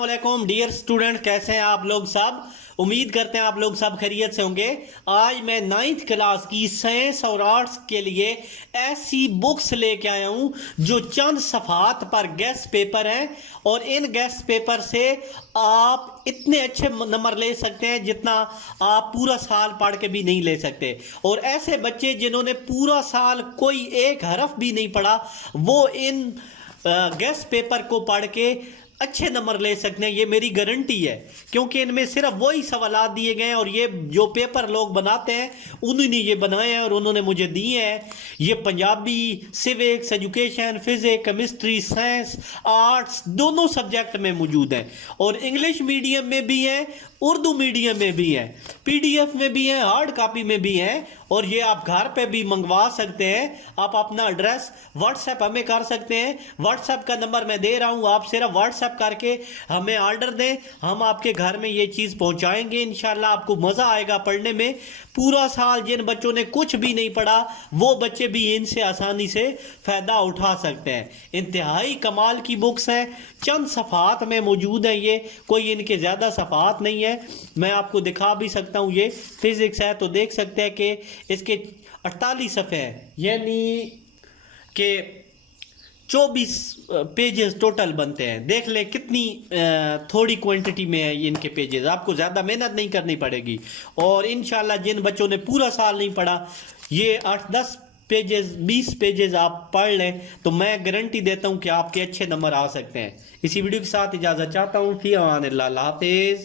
वालेकुम dear student, कैसे हैं आप लोग सब। उम्मीद करते हैं आप लोग सब खैरियत से होंगे। आज मैं 9th क्लास की साइंस और आर्ट्स के लिए ऐसी बुक्स लेके आया हूं जो चंद सफ़हात पर गेस्ट पेपर हैं और इन गेस्ट पेपर से आप इतने अच्छे नंबर ले सकते हैं जितना आप पूरा साल पढ़ के भी नहीं ले सकते। और ऐसे बच्चे जिन्होंने पूरा साल कोई एक हरफ भी नहीं पढ़ा वो इन गेस्ट पेपर को पढ़ के अच्छे नंबर ले सकते हैं, ये मेरी गारंटी है। क्योंकि इनमें सिर्फ वही सवालात दिए गए हैं और ये जो पेपर लोग बनाते हैं उन्होंने ये बनाए हैं और उन्होंने मुझे दिए हैं। ये Punjabi, civics, education, physics, chemistry, science, arts दोनों सब्जेक्ट में मौजूद हैं और इंग्लिश मीडियम में भी हैं, उर्दू मीडियम में भी हैं, पीडीएफ में भी हैं, हार्ड कॉपी में भी हैं। और ये आप घर पे भी मंगवा सकते हैं। आप अपना एड्रेस व्हाट्सएप हमें कर सकते हैं। व्हाट्सएप का नंबर मैं दे रहा हूं, आप सिर्फ व्हाट्सएप करके हमें ऑर्डर दें, हम आपके घर में ये चीज़ पहुंचाएंगे। इंशाल्लाह आपको मज़ा आएगा पढ़ने में। पूरा साल जिन बच्चों ने कुछ भी नहीं पढ़ा वो बच्चे भी इनसे आसानी से फ़ायदा उठा सकते हैं। इंतहाई कमाल की बुक्स हैं, चंद सफ़हात में मौजूद हैं, ये कोई इनके ज़्यादा सफ़हात नहीं है। मैं आपको दिखा भी सकता हूँ, ये फिजिक्स है तो देख सकते हैं कि इसके 48 सफ़े हैं, यानी कि 24 पेजेस टोटल बनते हैं। देख लें कितनी थोड़ी क्वांटिटी में है ये इनके पेजेस, आपको ज़्यादा मेहनत नहीं करनी पड़ेगी। और इंशाल्लाह जिन बच्चों ने पूरा साल नहीं पढ़ा ये 8-10 पेजेस 20 पेजेस आप पढ़ लें तो मैं गारंटी देता हूं कि आपके अच्छे नंबर आ सकते हैं। इसी वीडियो के साथ इजाज़त चाहता हूं। फी अमान अल्लाह, हाफिज़।